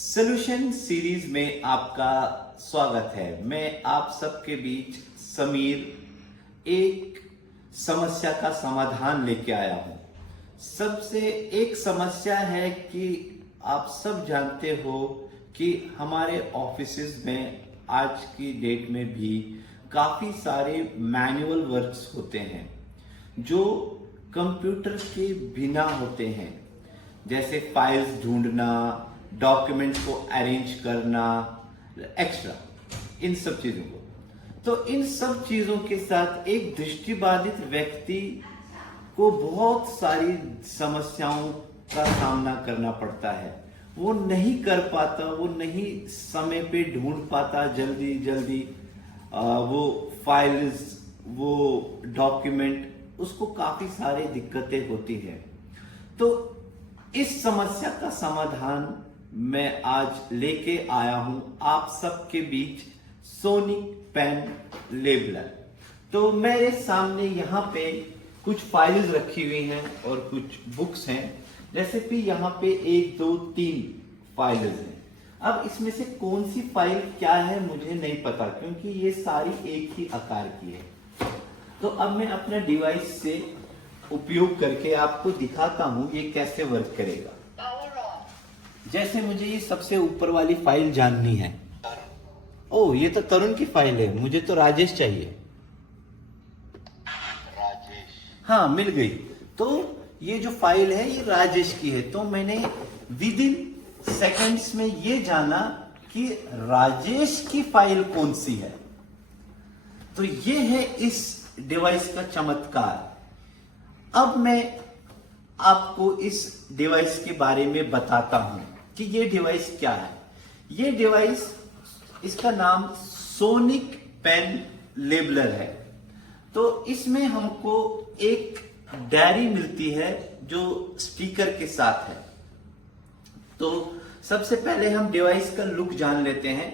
Solution series में आपका स्वागत है। मैं आप सबके बीच समीर एक समस्या का समाधान लेके आया हूं। सबसे एक समस्या है कि आप सब जानते हो कि हमारे ऑफिसेज में आज की डेट में भी काफी सारे मैनुअल वर्क्स होते हैं जो कंप्यूटर के बिना होते हैं, जैसे फाइल्स ढूंढना, डॉक्यूमेंट्स को अरेंज करना, एक्स्ट्रा इन सब चीजों को। तो इन सब चीजों के साथ एक दृष्टिबाधित व्यक्ति को बहुत सारी समस्याओं का सामना करना पड़ता है। वो नहीं कर पाता, वो नहीं समय पे ढूंढ पाता जल्दी जल्दी वो फाइल्स, वो डॉक्यूमेंट, उसको काफी सारी दिक्कतें होती है। तो इस समस्या का समाधान मैं आज लेके आया हूं आप सबके बीच, सोनिक पेन लेबलर। तो मेरे सामने यहाँ पे कुछ फाइल्स रखी हुई हैं और कुछ बुक्स हैं। जैसे कि यहाँ पे 1 2 3 फाइल्स हैं। अब इसमें से कौन सी फाइल क्या है मुझे नहीं पता, क्योंकि ये सारी एक ही आकार की है। तो अब मैं अपने डिवाइस से उपयोग करके आपको दिखाता हूं ये कैसे वर्क करेगा। जैसे मुझे ये सबसे ऊपर वाली फाइल जाननी है। ओह, ये तो तरुण की फाइल है, मुझे तो राजेश चाहिए। राजेश, हाँ मिल गई। तो ये जो फाइल है ये राजेश की है। तो मैंने विद इन सेकेंड्स में ये जाना कि राजेश की फाइल कौन सी है। तो ये है इस डिवाइस का चमत्कार। अब मैं आपको इस डिवाइस के बारे में बताता हूं कि ये डिवाइस क्या है। ये डिवाइस, इसका नाम सोनिक पेन लेबलर है। तो इसमें हमको एक डायरी मिलती है जो स्टिकर के साथ है। तो सबसे पहले हम डिवाइस का लुक जान लेते हैं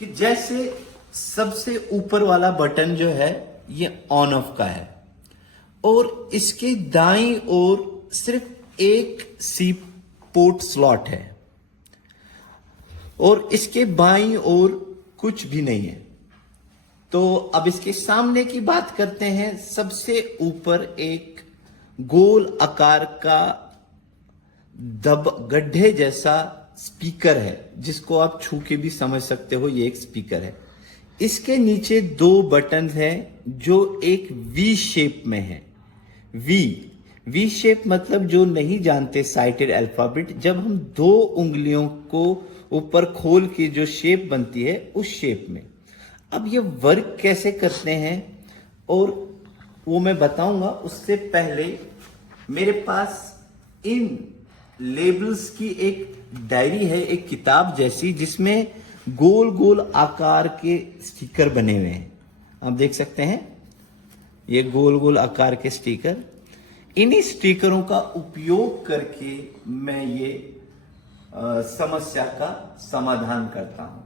कि जैसे सबसे ऊपर वाला बटन जो है ये ऑन ऑफ का है और इसके दाईं ओर सिर्फ एक सी पोर्ट स्लॉट है और इसके बाईं ओर कुछ भी नहीं है। तो अब इसके सामने की बात करते हैं। सबसे ऊपर एक गोल आकार का गड्ढे जैसा स्पीकर है, जिसको आप छू के भी समझ सकते हो ये एक स्पीकर है। इसके नीचे 2 बटन हैं जो एक वी शेप में है। वी शेप मतलब, जो नहीं जानते साइटेड अल्फाबेट, जब हम 2 उंगलियों को ऊपर खोल के जो शेप बनती है उस शेप में। अब ये वर्क कैसे करते हैं और वो मैं बताऊंगा। उससे पहले मेरे पास इन लेबल्स की एक डायरी है, एक किताब जैसी, जिसमें गोल गोल आकार के स्टिकर बने हुए हैं। आप देख सकते हैं ये गोल गोल आकार के स्टिकर। इन्हीं स्टिकरों का उपयोग करके मैं ये समस्या का समाधान करता हूं।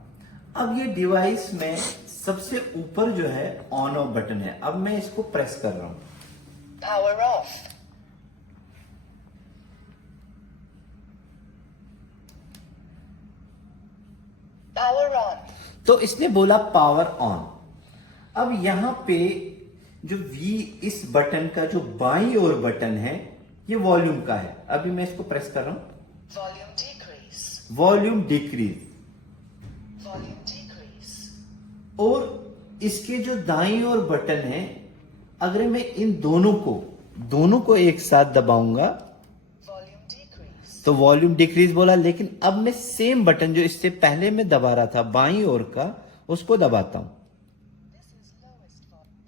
अब ये डिवाइस में सबसे ऊपर जो है ऑन ऑफ बटन है। अब मैं इसको प्रेस कर रहा हूं। Power of, power on. तो इसने बोला पावर ऑन। अब यहां पे जो वी, इस बटन का जो बाईं ओर बटन है ये वॉल्यूम का है। अभी मैं इसको प्रेस कर रहा हूं। Volume decrease, volume decrease. Volume decrease. और इसके जो दाईं ओर बटन है, अगर मैं इन दोनों को एक साथ दबाऊंगा वॉल्यूम डिक्रीज, तो वॉल्यूम डिक्रीज बोला। लेकिन अब मैं सेम बटन जो इससे पहले मैं दबा रहा था बाईं ओर का, उसको दबाता हूं।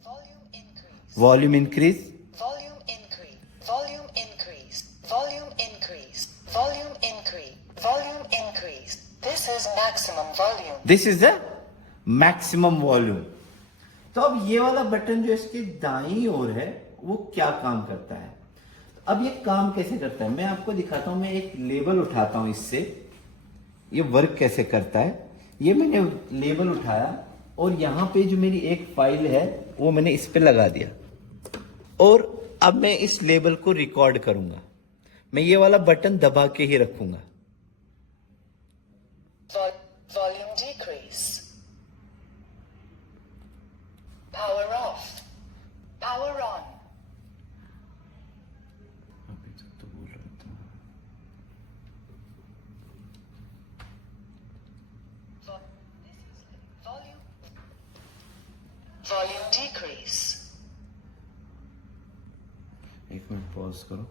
Volume increase, volume increase, volume increase, volume increase, volume increase, volume increase, volume increase. This is maximum volume, this is the maximum volume. तो अब ये वाला बटन जो इसके दाईं ओर है वो क्या काम करता है। अब ये काम कैसे करता है मैं आपको दिखाता हूं। मैं एक लेबल उठाता हूं, इससे ये वर्क कैसे करता है। ये मैंने लेबल उठाया और यहां पे जो मेरी एक फाइल है वो मैंने इस पे लगा दिया और अब मैं इस लेबल को रिकॉर्ड करूंगा। मैं ये वाला बटन दबा के ही रखूंगा। Volume decrease. Power off. Power on. अभी तक तो बोल रहा था। Volume decrease. एक मिनट पॉज करो।